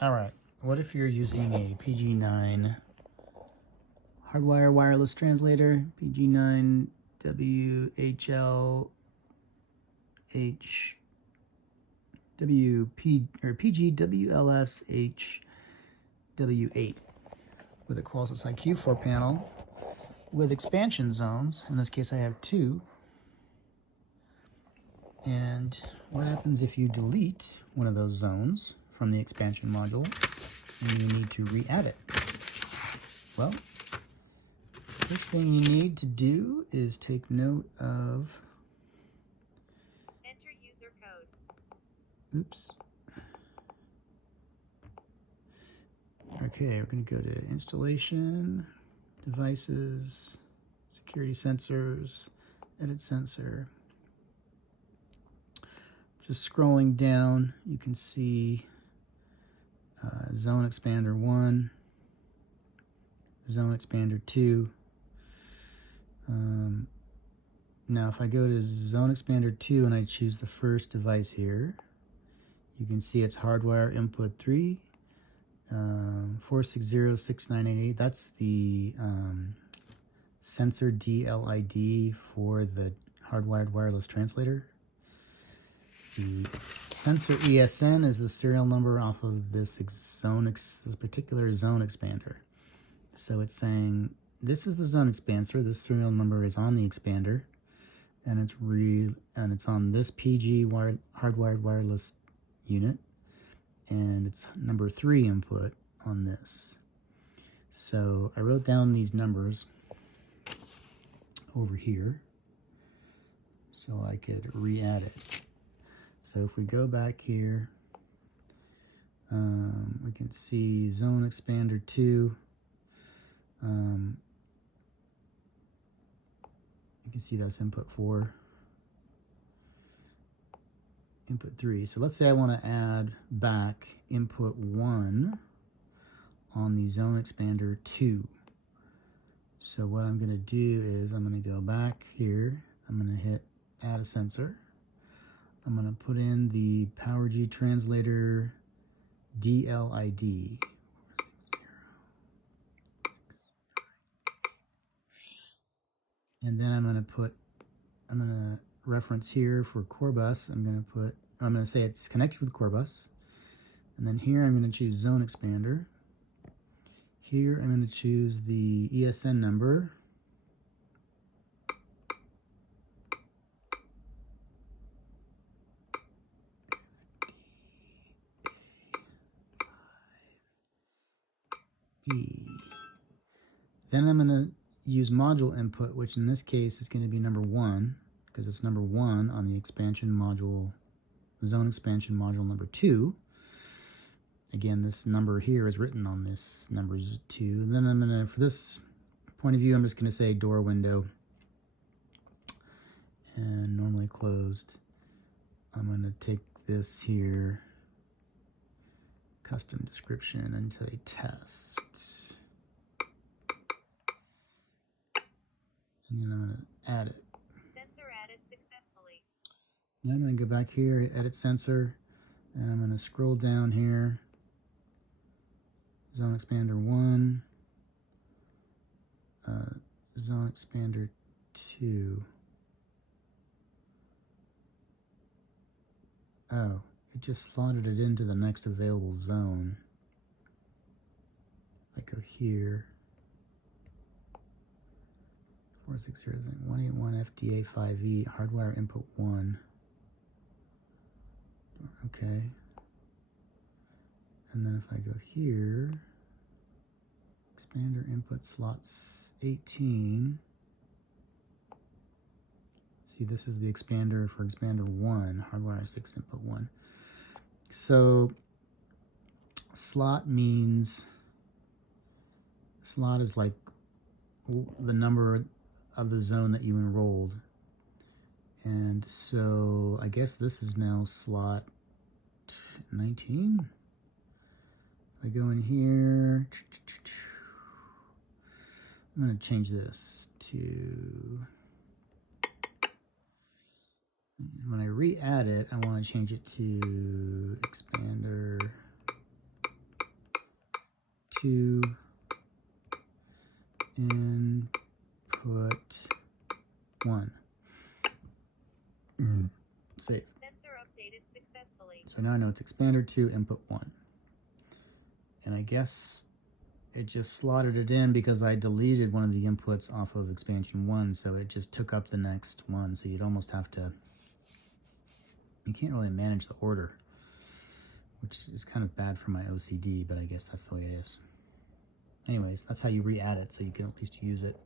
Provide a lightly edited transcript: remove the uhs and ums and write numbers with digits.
All right, what if you're using a PG9 hardwire wireless translator, PG9WLSHW8 with a Qolsys IQ4 panel with expansion zones. In this case, I have 2. And what happens if you delete one of those zones from the expansion module and you need to re-add it? Well, first thing you need to do is take note of, enter user code. oops. Okay, we're going to go to installation, devices, security sensors, edit sensor. Just scrolling down, you can see Zone Expander 1, Zone Expander 2. Now if I go to Zone Expander 2 and I choose the first device here, you can see it's hardwire input 3, 4606988. That's the sensor DLID for the hardwired wireless translator. The sensor ESN is the serial number off of this particular zone expander. So it's saying this is the zone expander. This serial number is on the expander, and it's on this PG hardwired wireless unit, and it's number 3 input on this. So I wrote down these numbers over here so I could re-add it. So if we go back here, we can see Zone Expander 2. You can see that's input 4, input 3. So let's say I want to add back input 1 on the Zone Expander 2. So what I'm going to do is I'm going to go back here. I'm going to hit add a sensor. I'm going to put in the PowerG translator DLID. And then I'm going to reference here for core bus. I'm going to say it's connected with core bus. And then here I'm going to choose Zone Expander. Here I'm going to choose the ESN number. Then I'm going to use module input, which in this case is going to be number 1, because it's number 1 on the expansion module, zone expansion module number 2. Again, this number here is written on this number 2. And then I'm going to, for this point of view, I'm just going to say door window and normally closed. I'm going to take this here, custom description, and say test. And then I'm going to add it. Sensor added successfully. Now I'm going to go back here, edit sensor, and I'm going to scroll down here. Zone Expander 1, Zone Expander 2. Oh, it just slotted it into the next available zone. If I go here, 460.181 FDA 5E, hardwire input 1. Okay. And then if I go here, expander input slots 18. See, this is the expander for expander 1, hardwire 6 input 1. So slot means, slot is like the number of the zone that you enrolled. And so I guess this is now slot 19. If I go in here, I'm going to change this to, when I re-add it, I want to change it to expander 2 input 1. Save. Sensor updated successfully. So now I know it's expander 2 input 1. And I guess it just slotted it in because I deleted one of the inputs off of expansion 1, so it just took up the next one. So you'd almost have to, you can't really manage the order, which is kind of bad for my OCD, but I guess that's the way it is. Anyways, that's how you re-add it, so you can at least use it.